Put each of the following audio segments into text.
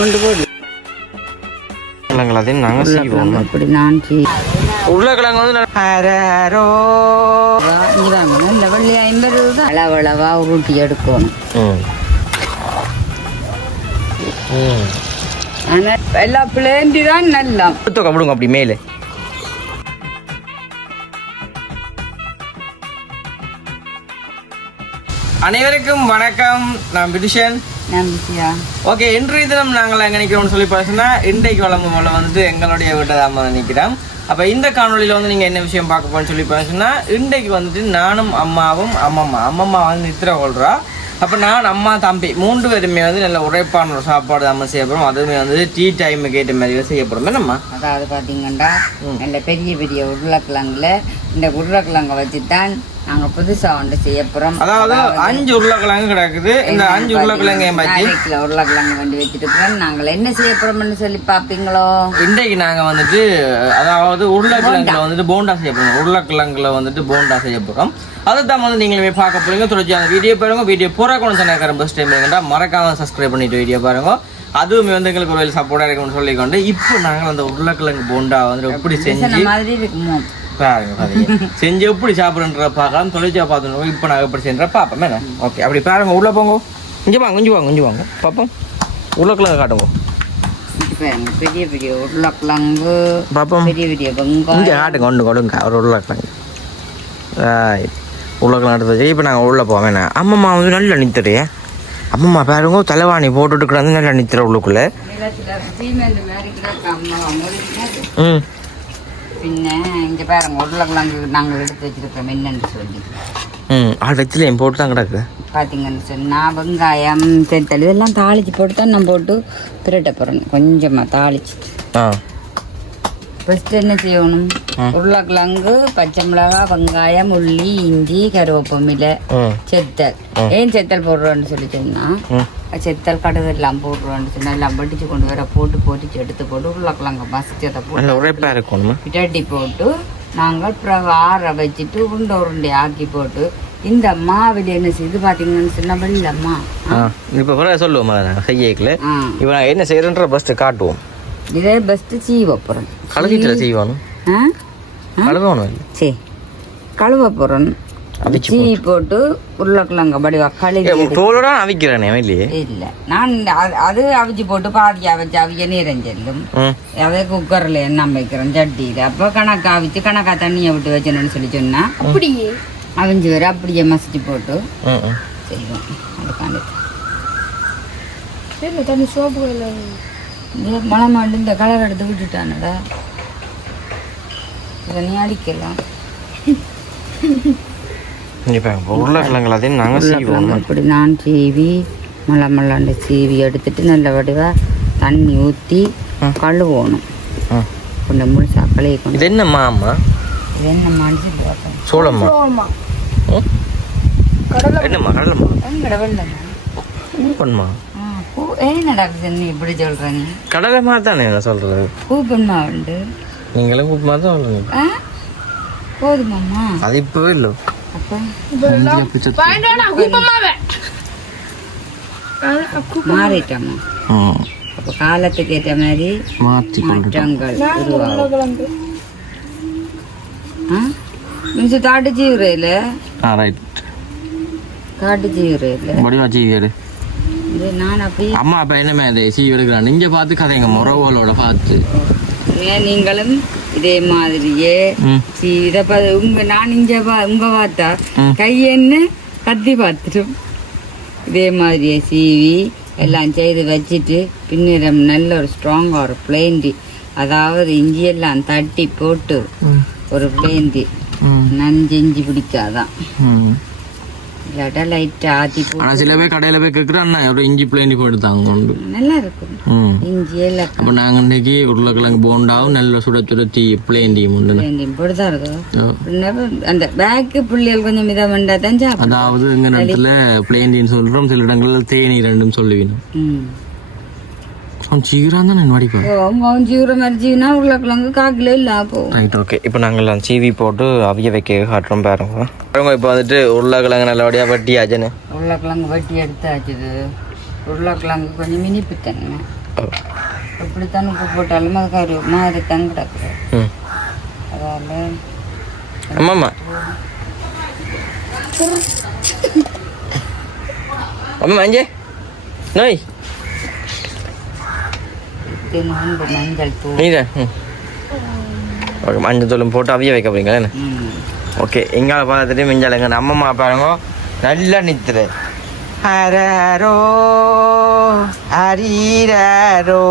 கொண்டு போடு அதையும் நாங்கள் செய்வோம். அப்படி நான் உருளைக்கிழங்கு வந்து இந்த வெள்ளி 50 தான் அளவளவா உருட்டி எடுக்கணும். ஆனால் எல்லாம் பிளேண்டி தான் நல்லா விடுங்க அப்படி மேலே. அனைவருக்கும் வணக்கம். நான் பிரிஷன். ஓகே, இன்றைய தினம் நாங்கள் எங்கே நிற்கிறோம்னு சொல்லி பார்த்தோம்னா இன்றைக்கு வளர்ந்து போல வந்துட்டு எங்களுடைய வீட்டை தான் நிற்கிறோம். அப்போ இந்த காணொலியில் வந்து நீங்கள் என்ன விஷயம் பார்க்க போகணும்னு சொல்லி பார்த்தோம்னா இன்றைக்கு வந்துட்டு நானும் அம்மாவும் அம்மம்மா வந்து நித்திர கொள்கிறா. அப்போ நான் அம்மா தம்பி 3 பேருமே வந்து நல்ல உழைப்பான ஒரு சாப்பாடு நம்ம செய்ய போகிறோம். அதுவுமே வந்து டீ டைமுக்கு ஏற்ற மாதிரி செய்ய போகிறோம். என்னம்மா? அதாவது பார்த்தீங்கன்னா நல்ல பெரிய பெரிய உருளைக்கிழங்குல இந்த உருளைக்கிழங்கை வச்சு தான் நாங்கள் புதுசாக ஒன்று செய்ய போகிறோம். அதாவது 5 உருளைக்கிழங்கு கிடக்குது. இந்த 5 உருளைக்கிழங்கையும் பற்றி உருளைக்கிழங்கு வண்டி வச்சுட்டு நாங்கள் என்ன செய்ய போகிறோம்னு சொல்லி பார்ப்பீங்களோ? இன்றைக்கு நாங்கள் வந்துட்டு அதாவது உருளைக்கிழங்குல வந்துட்டு போண்டா செய்ய போகிறோம். உருளைக்கிழங்குல வந்துட்டு போண்டா செய்ய போகிறோம். அதுதான் வந்து நீங்களுமே பார்க்க போறீங்க. தொடர்ச்சி அந்த வீடியோ பாருங்க. வீடியோ போறக்கணும் சொன்னாக்கார ஃபர்ஸ்ட் டைம் இருந்தா மறக்காம சப்ஸ்கிரைப் பண்ணிட்டு வீடியோ பாருங்க. அதுவுமே வந்து எங்களுக்கு ஒரு சப்போர்ட்டா இருக்கும்னு சொல்லிக்கொண்டு இப்போ நாங்கள் அந்த உருளைக்கிழங்கு போண்டா வந்து எப்படி செஞ்சு மாதிரி இருக்குமோ பாருங்க, செஞ்சு எப்படி சாப்பிடுன்ற பார்க்கலாம். தொலைச்சா பார்த்துருக்கோம். இப்போ நாங்கள் எப்படி செஞ்சா பார்ப்போம். என்ன ஓகே, அப்படி பாருங்க. உள்ள போங்க, இங்கே வாங்க பார்ப்போம். உருளைக்கிழங்கு காட்டுங்க. பெரிய பெரிய உருளைக்கிழங்கு பார்ப்போம். பெரிய பெரிய வெங்காயம் இங்கே காட்டுங்க. ஒன்று கொடுங்க ஒரு உருளைக்கிழங்கு. உருளைக்கிழங்கு எடுத்து வச்சு இப்போ நாங்கள் உள்ளே போவேன். அம்மம்மா வந்து நல்லா நித்துறே. அம்மம்மா பாருங்க, தலைவாணி போட்டுட்டு நல்லா நித்துற உள்ளுக்குள்ளே. பின்ன இங்கே பாருங்க உருளைக்கிழங்கு நாங்கள் எடுத்து வச்சிருக்கோம் என்னன்னு சொல்லி. ஆள் வச்சுலையும் போட்டு தான் கிடக்கு. பார்த்தீங்கன்னு சொன்னால் வெங்காயம் செத்தல் இதெல்லாம் தாளிச்சு போட்டு தான் நம்ம போட்டு பிரட்ட போகிறோம். கொஞ்சமாக தாளிச்சிட்டு ஃபஸ்ட்டு என்ன செய்யணும், உருளைக்கிழங்கு, பச்சை மிளகாய், வெங்காயம், உள்ளி, இஞ்சி, கருவேப்பமில்லை, செத்தல். ஏன் செத்தல் போடுறோன்னு சொல்லி சொன்னால் செத்தல் கடுகு எல்லாம் போடுறோன்னு சொன்னால் எல்லாம் வடிச்சு கொண்டு வர போட்டு பொரிச்சு எடுத்து போட்டு உருளைக்கிழங்கு மசிச்சு அதை போட்டு பிட்டாட்டி போட்டு நாங்கள் அப்புறம் ஆற வச்சுட்டு உருண்டை ஆக்கி போட்டு இந்த மாவில் என்ன செய்து பார்த்தீங்கன்னு சொன்னால் வெள்ளம்மா இப்போ சொல்லுவோம் செய்யல. இப்போ நான் என்ன செய்யறேன்ற ஃபஸ்ட்டு காட்டுவோம். இதே பெஸ்ட்டு சீவ போகிறோம். கழுவிட்டு செய்வானும் கழுவணும். சரி, கழுவ போகிறோம். சீவி போட்டு உருளைக்கிழங்க படிவா கழுவி தோலோட அவிக்கிறேனே இல்லையே. இல்லை, நான் அது அவிச்சு போட்டு பாதியா வச்சு அவிய நீரஞ்செல்லும். அதே குக்கரில் எண்ணெய் வைக்கிறேன் சட்டியில். அப்போ கணக்கா அவிச்சு கணக்கா தண்ணியை விட்டு வச்சேன்னு சொல்லி சொன்னா அப்படியே அவிஞ்சு வர அப்படியே மசிச்சு போட்டு செய்வோம். அதுக்காண்டி தண்ணி சோப்பு மழை மாட்டு இந்த கலர் எடுத்து விட்டுட்டானடா. இதை நீ அடிக்கலாம். உருளைக்கிழங்கு நாங்கள் செய்வோம். அப்படி நான் சீவி மல்லாண்டு சீவி எடுத்துட்டு நல்ல வடிவாக தண்ணி ஊற்றி கழுவணும். கொஞ்சம் முழுசா கழுவி. இது என்னம்மா? அம்மா இது என்னம்மான்னு சொல்லி பார்ப்பேன். சோளம்மா என்னம்மா? கடலம்மா பூப்பன்மா. ஏன் நடக்குது நீ இப்படி சொல்ற? நீ கடலைமா தானே சொல்றது. பூப்பன்மா உண்டு. நீங்களும் பூப்பமா தான் சொல்லுங்க. போதுமாம்மா? அது இப்பவே இல்லை. மாறிட்டோம்மா. அப்போ காலத்துக்கு ஏற்ற மாதிரி மாற்றங்கள் உருவாகும். தாட்டு ஜீவரையில் காட்டு ஜீவரையில் நான் அப்படி அம்மா அப்ப என்னமே அதை சீ எடுக்கிறான். நீங்க பார்த்து கதைங்க முறவோலோட பார்த்து நீங்களும் இதே மாதிரியே நான் இங்க உங்க பார்த்தா கையென்னு கத்தி பார்த்துட்டோம். இதே மாதிரியே சீவி எல்லாம் செய்து வச்சுட்டு பின்னிடம் நல்ல ஒரு ஸ்ட்ராங்காக ஒரு பிளேண்டி, அதாவது இஞ்சியெல்லாம் தட்டி போட்டு ஒரு பிளேந்தி நஞ்செஞ்சி பிடிக்காதான். இல்லாட்டா லைட்டாக ஆற்றி போட்டு. ஆனால் சில பேர் கடையில் போய் கேட்குறான் ஒரு இஞ்சி பிளேண்டி போட்டு தாங்க உண்டு. நல்லா இருக்கும் இஞ்சி எல்லாம். அப்போ நாங்கள் இன்னைக்கு உருளைக்கிழங்கு போண்டாவும் நல்ல சுட சுட டீ பிளேண்டியும் உண்டு. பிளேண்டியும் போட்டு தான் இருக்கும். அந்த பேக்கு பிள்ளைகள் கொஞ்சம் மிதம் வேண்டா தான் சாப்பிடும். அதாவது எங்க நேரத்தில் பிளேண்டின்னு சொல்கிறோம், சில இடங்களில் தேநீர் ரெண்டும் சொல்லுவீங்க. சீக்கிரம் தான் நான் வடிப்பேன். சீக்கிரம் மாதிரி சீவினா உருளைக்கிழங்கு காக்கில இல்லை போகும். Right, okay. இப்போ நாங்கள் சீவி போட்டு அவிய வைக்க காட்டுறோம் பாருங்க. பாருங்க இப்போ வந்துட்டு உருளைக்கிழங்கு நல்லபடியாக வட்டியாச்சுன்னு. உருளைக்கிழங்கு வட்டி எடுத்தாச்சுது. உருளைக்கிழங்கு கொஞ்சம் இனிப்பு தன்மை. எப்படித்தான் உப்பு போட்டாலும் அதுக்கு ஒரு மாதிரி தான் கிடக்குது. அதால் ஆமாம்மா அம்மா அஞ்சே நோய் மஞ்சள் தூள் நீதான் ஓகே மஞ்சள் தூளும் போட்டு அவிய வைக்க போறீங்களா என்ன? ஓகே எங்கால பார்த்துட்டு மிஞ்சால் எங்க அம்மம்மா பாருங்க நல்லா நித்துரு ஹரோ ஹரீரோ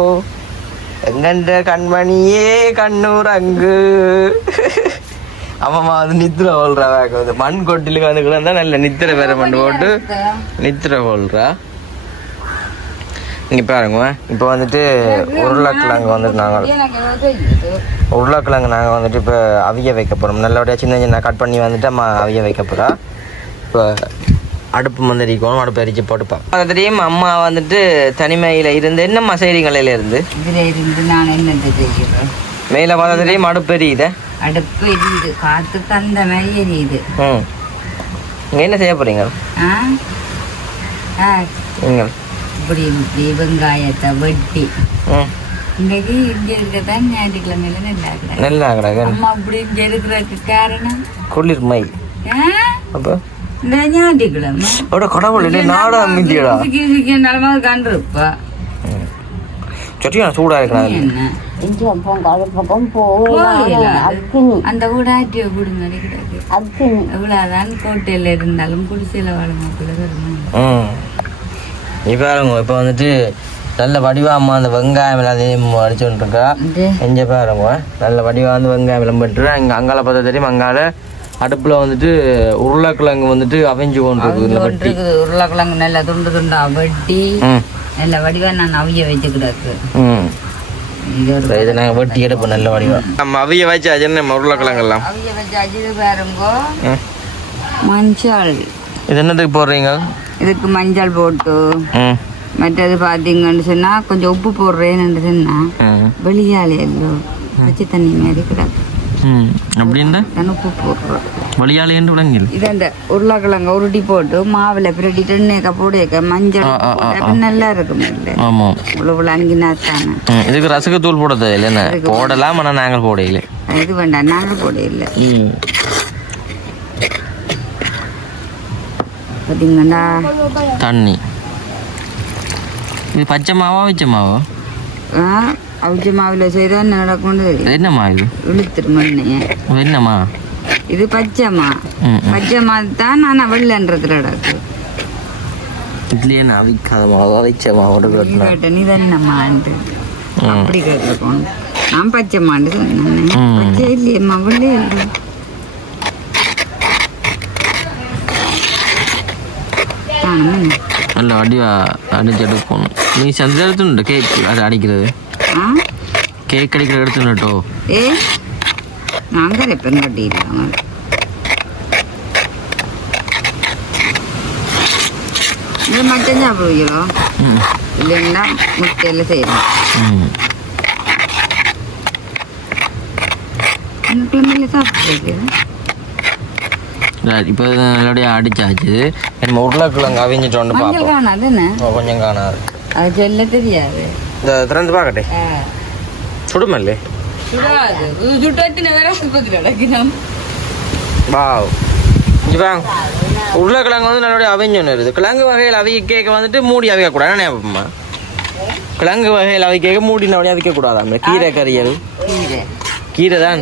எங்கன்ற கண்மணியே கண்ணூரங்கு அம்மம்மா வந்து நித்திர போல்றா வந்து மண் கொட்டிலுக்கு வந்து தான் நல்ல நித்திர வேற பண்ணு போட்டு நித்திர போல்றா. இங்கே பாருங்க இப்போ வந்துட்டு உருளைக்கிழங்கு வந்துட்டு நாங்கள் வந்துட்டு இப்போ அவிய வைக்க போகிறோம். நல்லபடியாக சின்ன சின்ன கட் பண்ணி வந்துட்டு அம்மா அவிய வைக்க போகிறா. இப்போ அடுப்பு வந்து எரிக்கணும், அடுப்பு எரிச்சு போட்டுப்போம். அது தெரியும் அம்மா வந்துட்டு தனிமையில் இருந்து என்னம்மா செய்கிறீங்கள இருந்து இதில் இருந்து நான் என்ன செய்கிறேன் மேலே பார்த்தா தெரியும் அடுப்பு எரியுது. அடுப்பு எரியுது, காற்று தந்த மாதிரி எரியுது. நீங்கள் என்ன செய்ய போகிறீங்க? நீங்கள் இப்படி இப்படி வெங்காயத்தை வெட்டி இன்றைக்கு இங்கே இருக்கதான் ஞாயிற்றுக்கிழமையில நல்லா கிடக்கு. அம்மா அப்படி இங்கே இருக்கிறதுக்கு காரணம் குளிர் மை. அப்போ இந்த ஞாயிற்றுக்கிழமை கடவுள் நாடா அமைதியடா கண்டிருப்பா சொட்டியான சூடா இருக்கிறாங்க. அந்த ஊடாட்டிய கொடுங்க எவ்வளவுதான் கோட்டையில இருந்தாலும் குடிசையில வாழ மாப்பிள்ள வருமா. இப்போ இப்போ வந்துட்டு நல்ல வடிவா அம்மா அந்த வெங்காயம் எல்லாத்தையும் அடிச்சுட்டு இருக்கா. எஞ்ச பாருங்க நல்ல வடிவா வந்து வெங்காயம் விளம்பிட்டு இங்கே அங்கால பார்த்தா தெரியும். அங்கால அடுப்புல வந்துட்டு உருளைக்கிழங்கு வந்துட்டு அவிஞ்சு கொண்டு இருக்குது. உருளைக்கிழங்கு நல்லா துண்டு துண்டா வெட்டி நல்ல வடிவா நான் அவிய வச்சுக்கிடாக்கு. இதை நாங்கள் வெட்டி எடுப்போம் நல்ல வடிவா. நம்ம அவிய வச்சாச்சு நம்ம உருளைக்கிழங்கு எல்லாம் அவிய வச்சாச்சு. இது பாருங்க மஞ்சள். இது என்னத்துக்கு போடுறீங்க? இதுக்கு மஞ்சள் போட்டு மற்றது பார்த்தீங்கன்னு சொன்னா கொஞ்சம் உப்பு போடுறேன்னு சொன்னா வெளியாலே பச்சை தண்ணி மாதிரி கிடக்கு. அப்படின்னா உப்பு போடுறோம் வெளியாலே இது அந்த உருளைக்கிழங்க உருட்டி போட்டு மாவுல பிரட்டி எண்ணெய்க்க போடுக்க மஞ்சள் நல்லா இருக்கும். இவ்வளவு அங்கினாத்தானே இதுக்கு ரசக தூள் போட தேவையில்லை. போடலாம் ஆனால் நாங்கள் போட இல்லை. இது வேண்டாம் நாங்கள் போட இல்லை. பார்த்தீங்கன்னா தண்ணி இது பச்சை மாவா அவிச்ச மாவா? அவிச்ச மாவில் செய்தால் நடக்கும். என்னம்மா இது? இழுத்துருமா என்னம்மா இது? பச்சைமா பச்சை மா தான் நான் வெள்ளன்றதுல நடக்கு. இதுலயே நான் அவிக்காத மாவா அவிச்ச மாவோட கேட்டேன். நீ தானே நம்மான்ட்டு அப்படி கேட்டிருக்கோம். நான் பச்சை மாண்டு சொன்னேன். பச்சை இல்லையம்மா வெள்ளே இல்லை. நல்ல வடிவா அடிச்சு எடுக்கணும். நீ சந்த எடுத்துட்டு கேக் அது அடிக்கிறது கேக் அடிக்கிற எடுத்துட்டோ. நாங்கள் எப்போ கட்டிடுவாங்க. இது மட்டும் சாப்பிடுவீங்களோ இல்லைன்னா முட்டையில் செய்யணும். கிழமையில சாப்பிட்டு இப்போ நல்லபடியா அடிச்சாச்சு. நம்ம உருளைக்கிழங்கு அவிஞ்சிட்டோன்னு பார்ப்போம். காணாதுன்னு கொஞ்சம் காணாது. அது சொல்ல தெரியாது. இந்த திறந்து பார்க்கட்டே சுடுமல்லே வாவ். இப்போ உருளைக்கிழங்கு வந்து நல்லபடியா அவிஞ்சொன்னு இருக்குது. கிழங்கு வகையில் அவிக்க கேட்க வந்துட்டு மூடி அவிக்கக்கூடாது. நினைப்போம்மா கிழங்கு வகையில் அவிக்க மூடி நல்லபடியா அவிக்கக்கூடாது. கீரை கறியல் கீரை தான்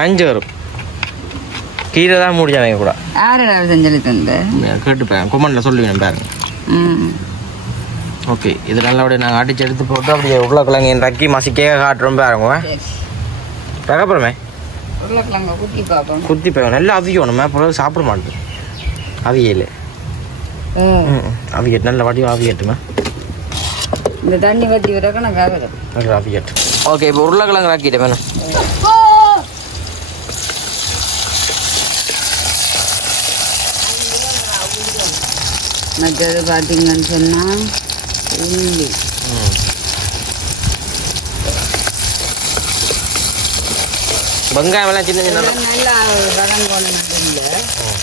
நஞ்சு வரும். கீரை தான் மூடி அமைக்கக்கூடாது. யாரும் செஞ்சு தந்து கேட்டுப்பேன் கொமெண்ட்ல சொல்லுவேன் பாருங்க. ஓகே இது நல்லபடியா நாங்கள் அடிச்சு எடுத்து போட்டு அப்படியே உருளைக்கிழங்கு ரக்கி மசிக்கே காட்டுறோம் பாருங்க. அப்புறமே உருளைக்கிழங்க குத்தி பார்ப்போம். குத்தி போய் நல்லா அவிக்கணும். அப்புறம் சாப்பிட மாட்டோம் அவியல் அவியட்டு நல்ல வாட்டி அவியட்டுமே. இந்த தண்ணி வத்தி விட நான் அவியட்டு. ஓகே இப்போ உருளைக்கிழங்கு ராக்கிட்டேன் வேணும். மற்றது பார்த்தீங்கன்னு சொன்னால் உள்ளி வெங்காயமெல்லாம் சின்ன சின்ன நல்லா வதங்கணும் இல்லை.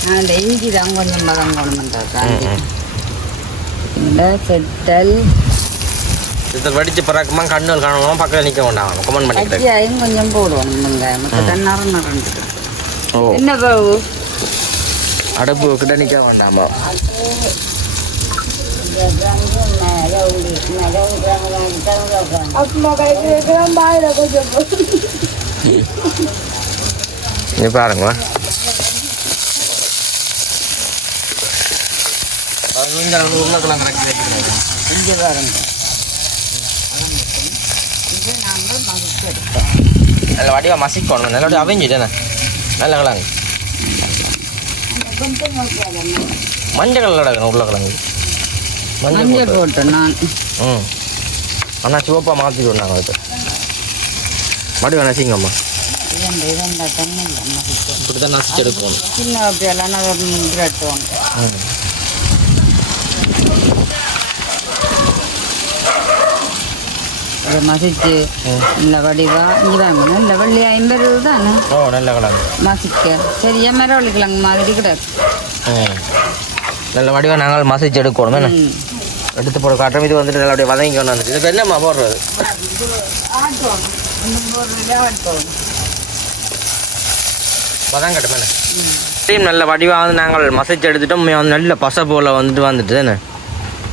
நான் இந்த இஞ்சி தான் கொஞ்சம் வதங்கணும்ன்றா. பார்த்தீங்கன்னா செத்தல் வடிச்சு பிறக்குமா கண்ணுகள் காணணும் பக்கத்தில் நிற்க வேண்டாம் கமெண்ட் பண்ணிக்கிறேன் பச்சையாயும் கொஞ்சம் போடுவோம் வெங்காயம் மொத்தம் நரண்டு என்ன பாவு அடுப்பு கிட்ட நிற்க வேண்டாமா நீ பாருங்க உருளைக்கிழங்கு இங்கே பாருங்க இது நாங்கள் மசிச்செடுப்போம் நல்ல வடிவாக மசிக்கணும் நல்ல அவைஞ்சிட்டேண்ணே நல்ல கிழங்கு மஞ்சள் கலர் உருளைக்கிழங்கு மஞ்சள் போட்டோம் நான் அண்ணா சிவப்பாக மாற்றிடுவோம் நாங்கள் அதுக்கு வடிவா நசிங்கம்மா இப்படி தான் நசிச்சு எடுப்போம் சின்ன அப்படியெல்லாம் விரட்டுவோம் இதை மசிச்சு நல்ல வடிவா இங்கே நல்ல வெள்ளி 50 தானே நல்ல கிழங்கு மசிக்க சரியா மரவள்ளி கிழங்கு மாதிரி கிடக்கு நல்ல வடிவாக நாங்கள் மசிச்சு எடுக்கணும் என்ன எடுத்து போட காட்டுறோம் இது வந்துட்டு நல்ல அப்படியே வதங்கி கொண்டு வந்துட்டு இதுக்கு என்னம்மா போடுறது வதங்கட்டும் என்ன நல்ல வடிவாக வந்து நாங்கள் மசிச்சு எடுத்துட்டோம் வந்து நல்ல பசை போல் வந்துட்டு என்ன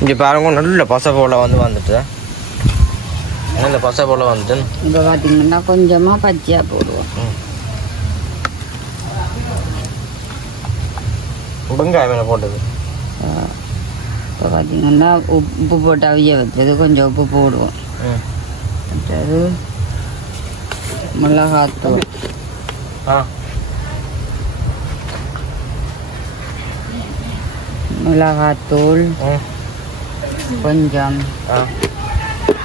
இங்கே பாருங்க நல்ல பசை போல் வந்துட்டு நல்ல பசை போல் வந்துட்டு இப்போ பார்த்தீங்கன்னா கொஞ்சமாக பச்சையாக போடுவோம் வெங்காயம் மேலே போட்டது இப்போ பார்த்தீங்கன்னா உப்பு போட்டு அவிய வச்சது கொஞ்சம் உப்பு போடுவோம் அடுத்தது மிளகாத்தூள் மிளகாத்தூள் கொஞ்சம்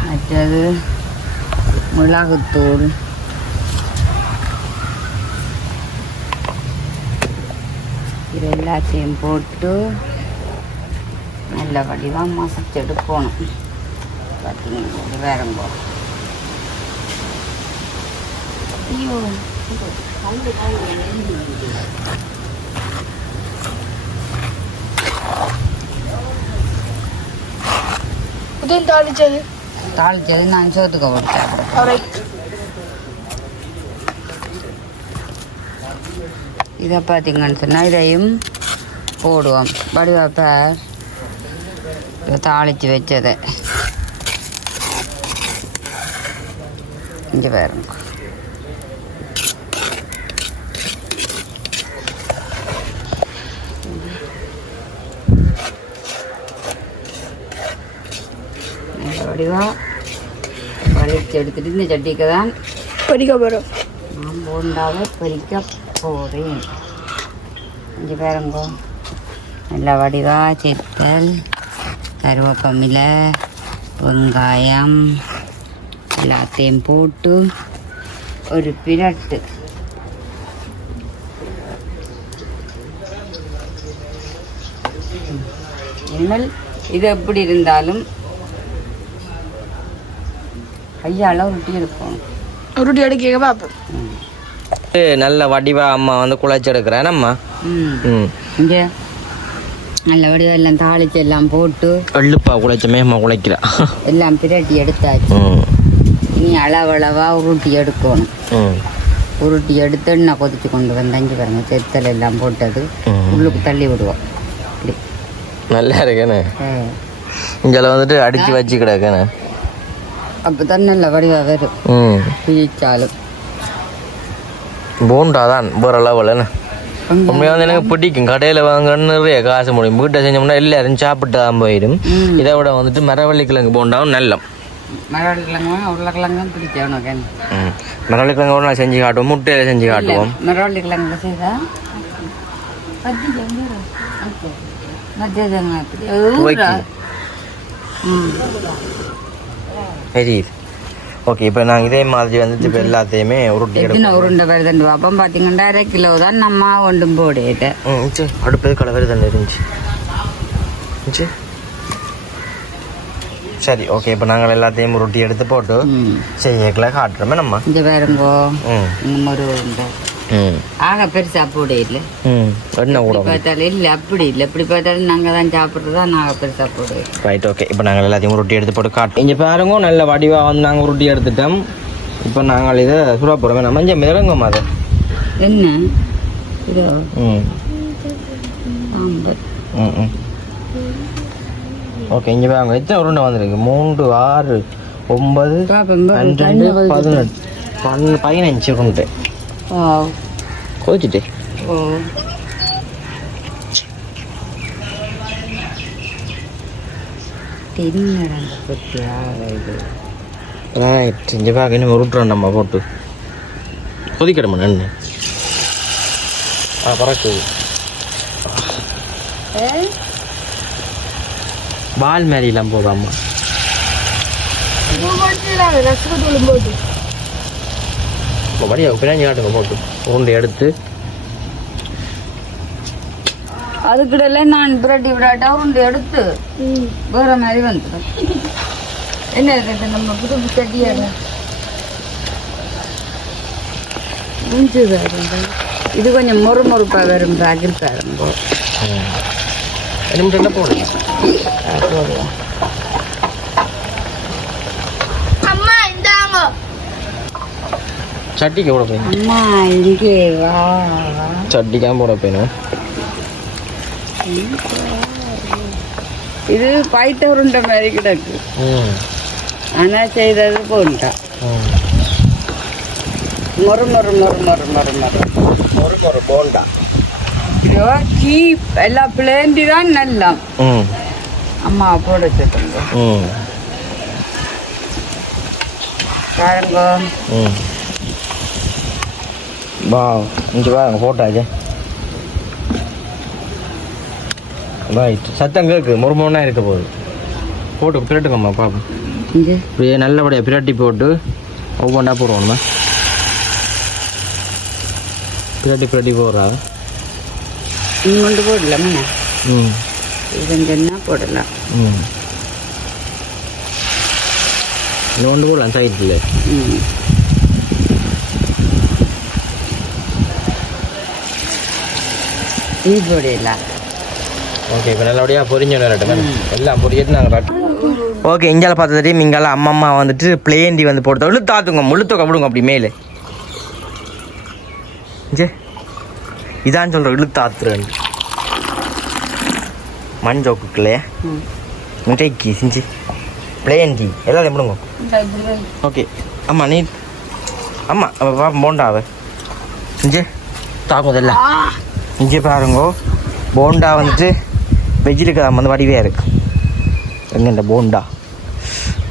மற்றது மிளகுத்தூள் இது எல்லாத்தையும் போட்டு நல்ல வடிவாக மசிச்செடுக்கணும் பார்த்தீங்கன்னா இது வேறங்கோ ஐயோ தாளிச்சது நான் சோத்துக்க போட்டேன் இதை பார்த்தீங்கன்னு சொன்னால் இதையும் போடுவோம் வடிவாப்ப தாளித்து வச்சதை இங்கே பாருங்க வடிவாக வலிச்சு எடுத்துட்டு இந்த சட்டிக்கு தான் பொரிக்க போகிறோம் நான் போண்டாவை பொரிக்க போகிறேன் இங்கே பாருங்க நல்லா வடிவாக சேர்த்தல் கருவேப்பமிலை வெங்காயம் எல்லாத்தையும் போட்டு ஒரு பிரட்டு இனிமேல் இது எப்படி இருந்தாலும் கையால் உருட்டி எடுப்போம் உருட்டி எடுக்க பார்ப்போம் நல்ல வடிவா அம்மா வந்து குழைச்சி எடுக்கிறேன் அம்மா இங்கே நல்ல வடிவா எல்லாம் தாளிச்சு எல்லாம் போட்டு எள்ளுப்பா குழைச்சமே அம்மா குழைக்கிறா எல்லாம் பிரட்டி எடுத்தாச்சு இனி அளவளவா உருட்டி எடுக்கணும் உருட்டி எடுத்து எண்ணெய் கொதிச்சு கொண்டு வந்து அஞ்சு பாருங்க செத்தல் எல்லாம் போட்டது உள்ளுக்கு தள்ளி விடுவோம் இப்படி நல்லா இருக்கேண்ணே இங்கே வந்துட்டு அடித்து வச்சு கிடக்கேண்ணே அப்போ தான் நல்ல வடிவாக வரும் பிரிச்சாலும் போண்டா தான் வேற லெவலுன்னு உண்மையாக வந்து எனக்கு பிடிக்கும் கடையில் வாங்கன்னு நிறைய காசு முடியும் வீட்டை செஞ்சோம்னா எல்லாரும் சாப்பிட்டு தான் போயிடும் இதை விட வந்துட்டு மரவள்ளி கிழங்கு போண்டாவும் நல்லம் மரவள்ளி கிழங்கு உருளைக்கிழங்கும் பிடிச்சவனுக்கு மரவள்ளி கிழங்கு ஒரு நாள் செஞ்சு காட்டுவோம் முட்டையில செஞ்சு காட்டுவோம் மரவள்ளி கிழங்கு செய்தா சரி ஓகே இப்போ நாங்கள் இதே மாதிரி வந்துட்டு இப்போ எல்லாத்தையுமே உருட்டி உருண்டை வருதுண்டு பார்ப்போம் பார்த்தீங்கன்னா 1/2 கிலோ தான் நம்ம ஒன்றும் போடுட்டேன் அடுப்பது கலவரி தண்ணி இருந்துச்சு சரி ஓகே இப்போ நாங்கள் எல்லாத்தையும் உருட்டி எடுத்து போட்டு செய்யக்கல காட்டுறோமே நம்ம இந்த பாருங்கோ இன்னும் ஒரு ஆக பெருசா போட இல்லை என்ன கூட பார்த்தாலும் இல்லை அப்படி இல்லை எப்படி பார்த்தாலும் நாங்கள் தான் சாப்பிட்றதா நாங்கள் பெருசா போட ரைட் ஓகே இப்போ நாங்கள் எல்லாத்தையும் ரொட்டி எடுத்து போட்டு காட்டு இங்கே பாருங்க நல்ல வடிவாக வந்து நாங்கள் ரொட்டி எடுத்துட்டோம் இப்போ நாங்கள் இதை சுட போகிறோம் நம்ம மஞ்சள் மிதங்கம்மா அதை என்ன இதோ ஓகே இங்கே பாருங்க எத்தனை உருண்டை வந்துருக்கு 3 6 9 12 18 15 உருண்டை கோச்சிட்டு ரைட் இங்கே பார்க்க இன்னும் உருட்டுறோம் நம்ம போட்டு கொதிக்கணுமா நன்னு பறக்குது பால் மேரிலாம் போடாமா வடியா பின்னாடி காட்டுங்க போட்டு உருண்டை எடுத்து அதுக்கிடையில நான் புரட்டி விடாட்டா உருண்டை எடுத்து வேற மாதிரி வந்துடும் என்ன இருக்கு நம்ம புது சட்டியாக இது கொஞ்சம் மொறுமொறுப்பாக வரும் பாக்கில் பாருங்க போடுங்க சட்டிக்கு போட போய் அம்மா இங்கே வா சட்டிக்காம போட போயிடும் இது பைத்த உருண்டை மாதிரி கிடக்கு ஆனா செய்தது போண்டா மொறு மொறு மொறு மொறு மொறு மொறு ஒரு ஒரு போண்டா இதோ சீப் எல்லாம் பிளேண்டி தான் நல்லா அம்மா போட சொல்லுங்க பாருங்க வா இங்கே பாருங்க போட்டாச்சு ரைட் சத்தம் கேட்கு முறுமுன்னா இருக்க போகுது போட்டு பிரட்டுங்கம்மா பாப்போம் இப்படியே நல்லபடியாக பிரட்டி போட்டு ஒவ்வொன்றா போடுவோம்மா பிரட்டி போடுறா கொண்டு போடலாமா கொஞ்சம்னா போடலாம் கொண்டு போடலாம் சைட்டில் டீ போடலாம் ஓகே இப்போ நல்லபடியாக பொரிஞ்சு வரட்டும் எல்லாம் பொரிஞ்சிட்டு நாங்கள் ஓகே இங்கால பார்த்ததுலேயே இங்கால அம்மா வந்துட்டு பிளேண்டி வந்து போட்டு இழுத்தாத்துங்க முழுத்தொக்க விடுங்க அப்படி மேலே ஜே இதான் சொல்கிறேன் இழுத்தாத்துறேன் மஞ்சோக்குள்ளே முட்டைக்கு செஞ்சு பிளேண்டி எல்லாத்தையும் விடுங்க ஓகே அம்மா நீ அம்மா பாப்பா போண்டாவை இங்கே தாக்கும் இதெல்லாம் இங்கே பாருங்கோ போண்டா வந்துட்டு வெஜ்ஜிலுக்கு வந்து வடிவையாக இருக்குது எங்கே இந்த போண்டா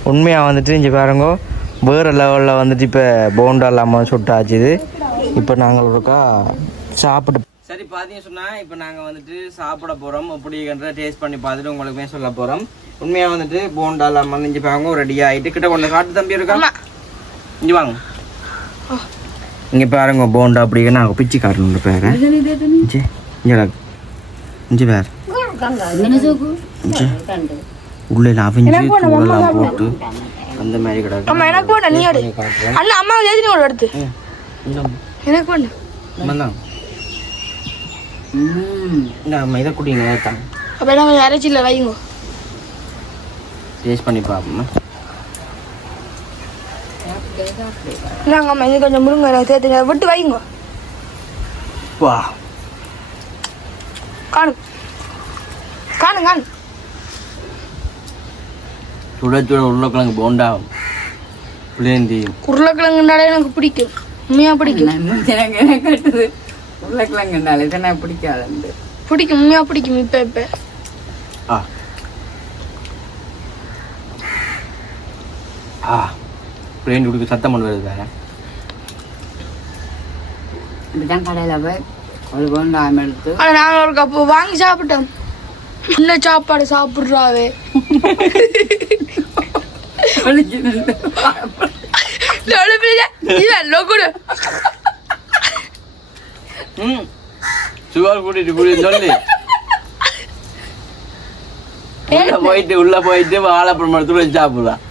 உண்மையாக வந்துட்டு இங்கே பாருங்கோ வேறு லெவலில் வந்துட்டு இப்போ போண்டா இல்லாமல் சுட்டாச்சுது இப்போ நாங்கள் ஒருக்கா சாப்பிட்டு சரி பார்த்தீங்க சொன்னால் இப்போ நாங்கள் வந்துட்டு சாப்பிட போகிறோம் அப்படிங்கிற டேஸ்ட் பண்ணி பார்த்துட்டு உங்களுக்குமே சொல்ல போகிறோம் உண்மையாக வந்துட்டு போண்டா இல்லாமல் இங்கே பாருங்க ரெடி ஆகிட்டு கிட்ட கொண்டு காட்டு தம்பி இருக்கா இங்கே வாங்க இங்கே பாருங்க போண்டா அப்படிங்க நாங்கள் பிச்சு காட்டணும் பேர இங்கே வேறு உள்ளே அவிஞ்சு தூளெல்லாம் போட்டு அந்த மாதிரி கிடக்கு இதை குடிங்க அரைச்சில வைங்க டேஸ்ட் பண்ணி பார்ப்போம் நாங்கள் இது கொஞ்சம் முருங்கை சேர்த்து விட்டு வைங்க வா காணும் காணும் காணும் சுட சுட உருளைக்கிழங்கு போண்டா புளியந்தி உருளைக்கிழங்குனாலே எனக்கு பிடிக்கும் உண்மையாக பிடிக்கும் எனக்கு கட்டுது உருளைக்கிழங்குனாலே தான் எனக்கு பிடிக்காது பிடிக்கும் உண்மையாக பிடிக்கும் இப்போ புளியந்தி குடிக்க சத்தம் பண்ண வருது வேற இப்படிதான் கடையில் போய் ஒரு போண்டா எடுத்து ஆனால் நாங்கள் ஒரு கப்பு வாங்கி சாப்பிட்டோம் என்ன சாப்பாடு சாப்பிட்றாவே சுகர் கூட்டிட்டு கூடி சொல்லி உள்ள போயிட்டு வாழைப்பழம் எடுத்து வச்சு சாப்பிடலாம்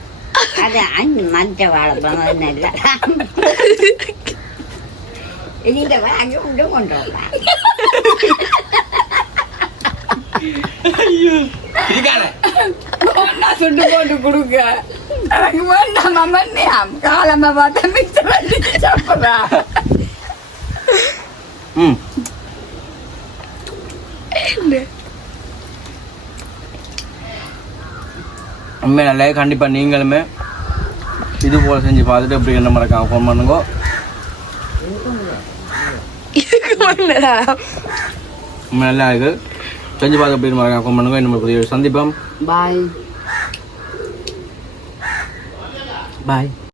அது மஞ்ச வாழைப்பழம் இனிட்ட வாங்கி உண்டு கொண்டு வரலாம். இதுக்கான ஒண்ணா சுட்டு போட்டு கொடுக்க எனக்கு வேண்டாம் மண்ணியாம் காலமா பார்த்தா மிக்சர் பண்ணி சாப்பிட்றா. ம் உண்மை நல்ல கண்டிப்பாக நீங்களுமே இது போல் செஞ்சு பார்த்துட்டு எப்படி என்ன மறக்காம ஃபோன் பண்ணுங்க. உண்மை நல்லா இருக்கு. செஞ்சு பார்த்து எப்படி மறக்காம ஃபோன் பண்ணுங்க. இன்னும் புதிய சந்திப்போம். பாய் பாய்.